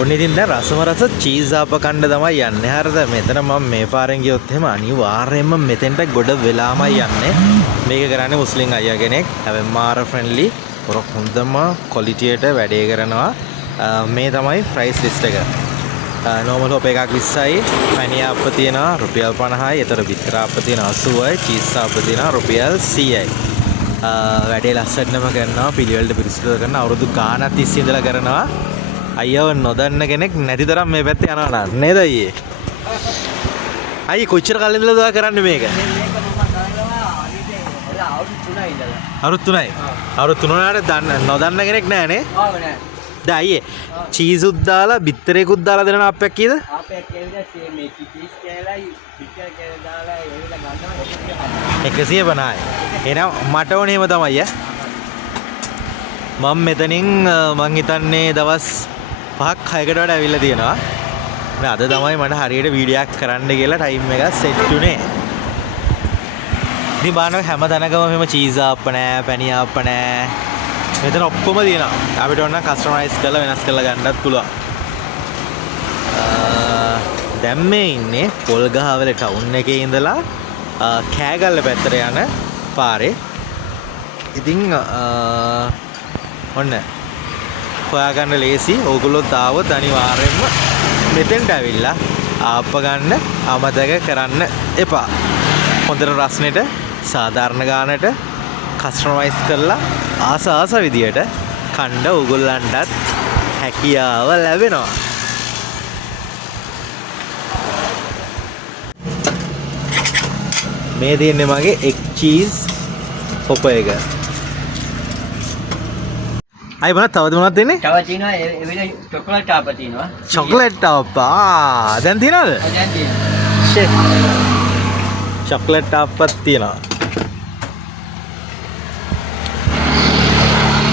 ඔන්න ඉතින් දැන් රසම රස චීස් ආප කණ්ඩ තමයි යන්නේ. හරිද? මෙතන මම මේ පාරෙන් ගියොත් එහෙම අනිවාර්යයෙන්ම මෙතෙන්ට ගොඩ වෙලාමයි යන්නේ. මේක කරන්නේ මුස්ලිම් අයියා කෙනෙක්. හැබැයි මාර ෆ්‍රෙන්ඩ්ලි. හොඳම ක්වොලිටියට වැඩේ කරනවා. මේ තමයි ප්‍රයිස් ලිස්ට් එක. normal hop එකක් 20යි, පැණි ආප්ප තියෙනවා රුපියල් 50යි, ඒතර බිත්තර ආප්ප තියෙනවා 80යි, චීස් ආප්ප තියෙනවා රුපියල් 100යි. වැඩේ ලස්සනම කරනවා, පිළිවෙලට පිරිසිදු කරනවා, අවුරුදු ගාණක් තිස්සේ ඉඳලා කරනවා. අයියව නොදන්න කෙනෙක් නැති තරම් මේ පැත්තේ යනවා නේද අයියේ? අයියේ කොච්චර කල් ඉඳලාද කරන්නේ මේක? අවුරුදු 3යි. අවුරුදු 3ට නොදන්න කෙනෙක් නැහැ නේ? ඔව් නෑ. දැන් අයියේ චීසුත් දාලා බිත්තරේකුත් දාලා දෙනවා අප්පයක් කීයද? අප්පයක් කියලා මේ චීස් කෑලයි බිත්තර කෑලා දාලා ඒවිලා ගන්නවා 150යි. එහෙනම් මට ඕනේ එහෙම තමයි ඈ. මම මෙතනින් මං හිතන්නේ දවස් 5ක් 6කට වඩා ඇවිල්ලා තියෙනවා. මේ අද තමයි මට හරියට වීඩියෝ එකක් කරන්න කියලා ටයිම් එක සෙට් උනේ. ඉතින් බලන්න හැම තැනකම මෙහෙම චීස් ආප්ප නෑ, පැණි ආප්ප නෑ. මෙතන ඔක්කොම තියෙනවා. අපිට ඕන නම් කස්ටමයිස් කරලා වෙනස් කරලා ගන්නත් පුළුවන්. දැන් මේ ඉන්නේ පොල්ගහවල ටවුන් එකේ ඉඳලා කෑගල්ල පැත්තට යන පාරේ. ඉතින් ඔන්න හොයාගන්න ලේසි. ඕගොල්ලොත් ආවොත් අනිවාර්යෙන්ම මෙතෙන්ට ඇවිල්ලා ආප්ප ගන්න අමතක කරන්න එපා. හොඳට රස්නෙට සාධාරණ ගානට කස්ටමයිස් කරලා ආස විදියට කණ්ඩ ඕගොල්ලන්ටත් හැකියාව ලැබෙනවා. මේ තියෙන්නේ මගේ එක් චීස් හොප එක. අය මොනවද තවද මොනවද දෙන්නේ? තව තියෙනවා එවිල චොකලට් ආප්ප තියෙනවා. චොකලට් ආප්ප. දැන් තියනවද? දැන් තියෙනවා. ෂේ. චොකලට් ආප්පත් තියෙනවා.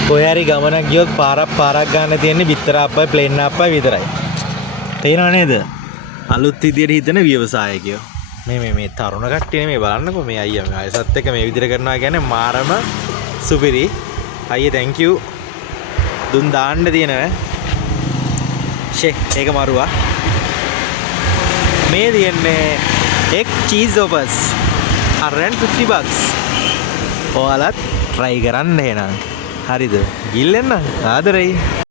කොහේ හරි ගමනක් ගියොත් පාරක් ගන්න තියෙන්නේ බිත්තර ආප්පයි ප්ලේන් ආප්පයි විතරයි. තේරෙනව නේද? අලුත් විදියට හිතන ව්‍යවසායකයෝ. මේ තරුණ කට්ටිය නෙමෙයි බලන්නකෝ මේ අයියා මේ අයසත් එක්ක මේ විදියට කරනවා කියන්නේ මාරම සුපිරි. අයියේ thank you. දුන් දාන්න තියෙනව. ෂේ ඒක මරුවා. මේ තියෙන්නේ egg cheese hoppers. $150. ඔයාලත් try කරන්න එහෙනම්. හරිද? ගිල්ලෙන්න ආදරෙයි.